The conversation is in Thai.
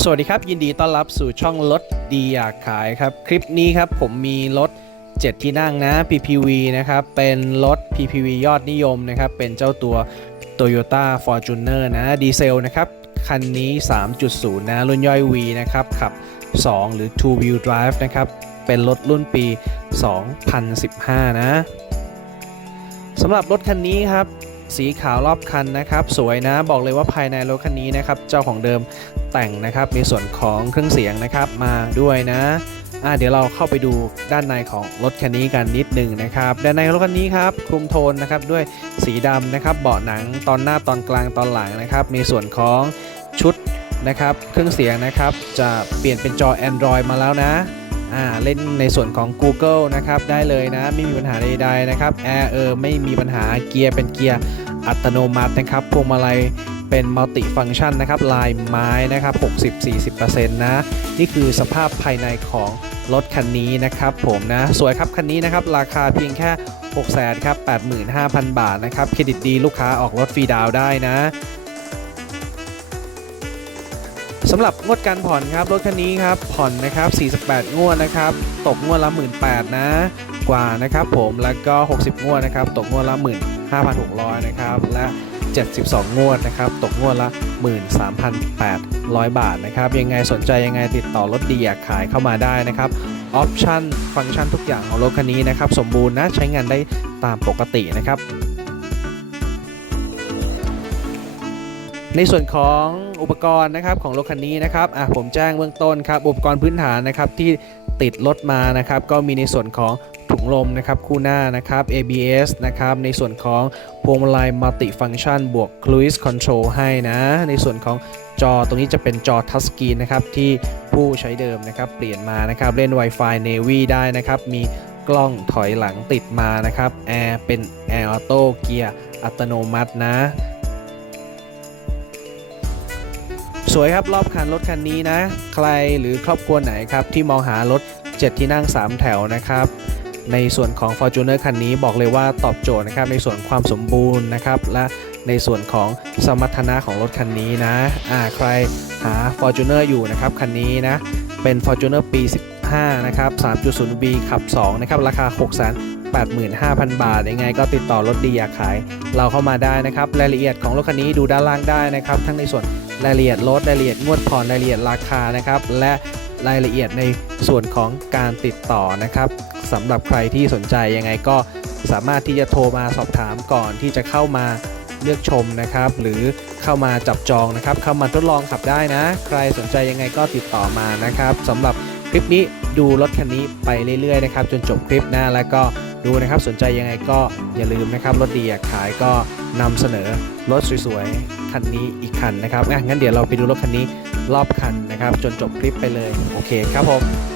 สวัสดีครับ ยินดีต้อนรับสู่ช่องรถดีอยากขายครับ คลิปนี้ครับผมมีรถ 7 ที่นั่งนะ PPV นะครับ เป็นรถ PPV ยอดนิยมนะครับ เป็นเจ้าตัว Toyota Fortuner นะดีเซลนะครับ คันนี้ 3.0 นะ รุ่นย่อย V นะครับ ขับ 2 หรือ two wheel drive นะครับ เป็นรถรุ่นปี 2015 นะสำหรับรถคันนี้ครับสีขาวรอบคันนะครับ สวยนะบอกเลยว่าภายในรถคันนี้นะครับ เจ้าของเดิม แต่งนะครับในส่วนของเครื่องเสียงนะครับมาด้วยนะอะเดี๋ยวเราเข้าไปดูด้านในของรถคันนี้กันนิดหนึ่งนะครับด้านในรถคันนี้ครับคลุมโทนนะครับด้วยสีดำนะครับเบาะหนังตอนหน้าตอนกลางตอนหลังนะครับ มีส่วนของชุดนะครับเครื่องเสียงนะครับจะเปลี่ยนเป็นจอ Android มาแล้วนะอ่าเล่นในส่วนของ Google นะครับได้เลยนะไม่มีปัญหาใดๆนะครับแอร์เออไม่มีปัญหาเกียร์เป็นเกียร์อัตโนมัตินะครับพวงมาลัย เป็นมัลติฟัง c t ชันนะครับ ลายไม้นะครับ60-40%นะ นี่คือสภาพภายในของรถคันนี้นะครับผมนะ สวยครับคันนี้นะครับ ราคาเพียงแค่ 6 0 0 0 0ครับ85,000 บาทนะครับ เครดิตดีลูกค้าออกรถฟรีดาวได้นะสำหรับงวดการผ่อนครับรถคันนี้ครับผ่อนนะครับ 48 งวดนะครับ ตกงวดละ 18,000นะกว่านะครับผมแล้วก็ 60 งวดนะครับ ตกงวดละ 15,600 นะครับและ 72 งวดนะครับ ตกงวดละ 13,800 บาทนะครับ ยังไงสนใจยังไงติดต่อรถดีอยากขายเข้ามาได้นะครับ ออปชั่น ฟังก์ชันทุกอย่างของรถคันนี้นะครับ สมบูรณ์นะ ใช้งานได้ตามปกตินะครับ ในส่วนของอุปกรณ์นะครับของรถคันนี้นะครับอะผมแจ้งเบื้องต้นครับ อุปกรณ์พื้นฐานนะครับที่ติดรถมานะครับ ก็มีในส่วนของ งลมนะครับคู่หน้านะครับ ABS นะครับในส่วนของพวงมาลัยมัลติฟัง c t ชันบวก Cruise Control ให้นะ ในส่วนของจอตรงนี้จะเป็นจอทัชสกรีนนะครับที่ผู้ใช้เดิมนะครับเปลี่ยนมานะครับเล่น Wi-Fi Navy ได้นะครับมีกล้องถอยหลังติดมานะครับแอร์เป็น Air Auto เกียร์อัตโนมัตินะสวยครับรอบคันรถคันนี้นะ ใครหรือครอบครัวไหนครับที่มองหารถ 7 ที่นั่ง 3 แถวนะครับ ในส่วนของ Fortuner คันนี้บอกเลยว่าตอบโจทย์นะครับในส่วนความสมบูรณ์นะครับและในส่วนของสมรรถนะของรถคันนี้นะอ่าใครหา Fortuner อยู่นะครับคันนี้นะเป็น Fortuner ปี 15 นะครับ 3.0B ขับ 2 นะครับ ราคา 6 85,000 บาท ยังไงก็ติดต่อรถดีอยากขาย เราเข้ามาได้นะครับ รายละเอียดของรถคันนี้ดูด้านล่างได้นะครับ ทั้งในส่วนรายละเอียดรถรายละเอียดงวดผ่อนรายละเอียดราคานะครับ และรายละเอียดในส่วนของการติดต่อนะครับ สำหรับใครที่สนใจยังไงก็สามารถที่จะโทรมาสอบถามก่อนที่จะเข้ามาเลือกชมนะครับ หรือเข้ามาจับจองนะครับ เข้ามาทดลองขับได้นะ ใครสนใจยังไงก็ติดต่อมานะครับสำหรับคลิปนี้ดูรถคันนี้ไปเรื่อยๆนะครับจนจบคลิปนะแล้วก็ดูนะครับสนใจยังไงก็อย่าลืมนะครับรถดีอยากขายก็นำเสนอรถสวยๆคันนี้อีกคันนะครับงั้นเดี๋ยวเราไปดูรถคันนี้รอบคันนะครับ จนจบคลิปไปเลยโอเคครับผม